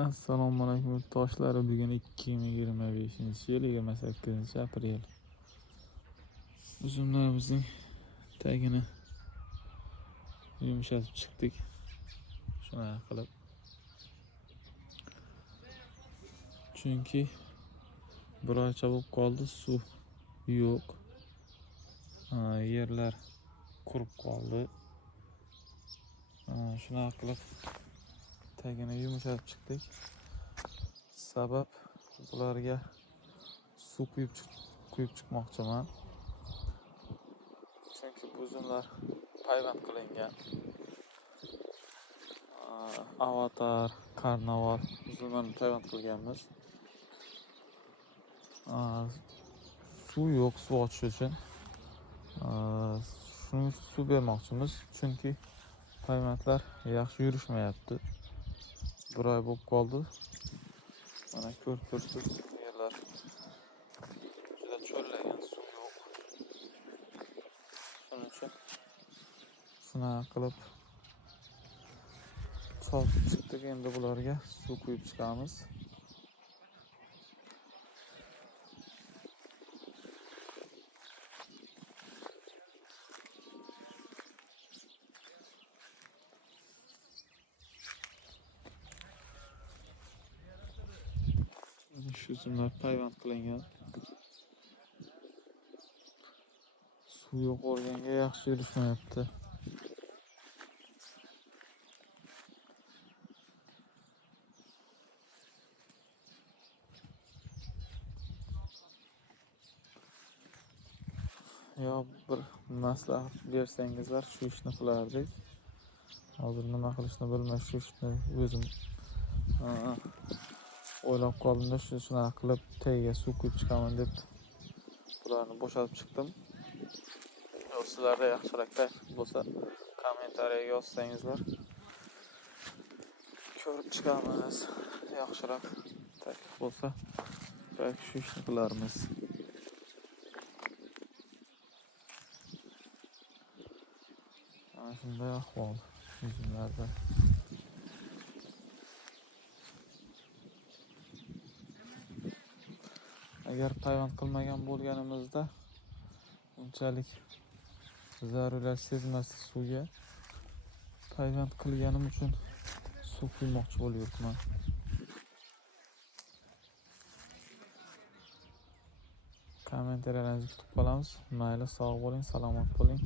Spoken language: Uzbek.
Assalomu alaykum yurtdoshlar. Bugun 2025-yil 28-aprel. Uzumlarimizning tagini yumshatib chiqdik. Shunaqa qilib. Chunki bir oycha bo'lib qoldi, suv yo'q. Yerlar qurib qoldi. Shunaqa qilib tagini yumshatib chiqdik. Sabab bularga suv quyib chiqmoqchiman. Chunki bu uzumlar payvand qilingan. Avatar, karnaval uzumlarni payvand qilganmiz. Suv yo'q, suv ochish uchun. Shuning suv bermoqchimiz. Chunki payvandlar yaxshi yurishmayapti. Bir oy bo'lib qoldi. Mana ko'rib turibsiz, yerlar juda cho'llagan, suv yo'q. Shuning uchun shunaqa qilib chopib chiqdik. Endi bularga suv quyib chiqamiz. Shu uzumlar payvand qilingan. Suv yo'q bo'lganga yaxshi yurishmayapti. Yo bir maslahat bersangizlar shu ishni qilardik. Hozir nima qilishni bilmay shu ishni o'zim o'ylab qoldimda, shunaqa qilib tagiga suv quyib chiqaman deb bularni bo'shatib chiqdim. Sizlarda yaxshiroq bo'lsa kommentariyaga yozsangizlar ko'rib chiqamiz. Yaxshiroq taklif bo'lsa balki shu ishni qilarmiz. Mana shunday ahvol uzumlarda. Agar payvand qilmagan bo'lganimizda unchalik zaruriyat sezmasdik suvga. Payvand qilganim uchun suv quymoqchi bo'lyapman. Kommentariyalarni kutib qolamiz. Mayli, sog' bo'ling, salomat bo'ling.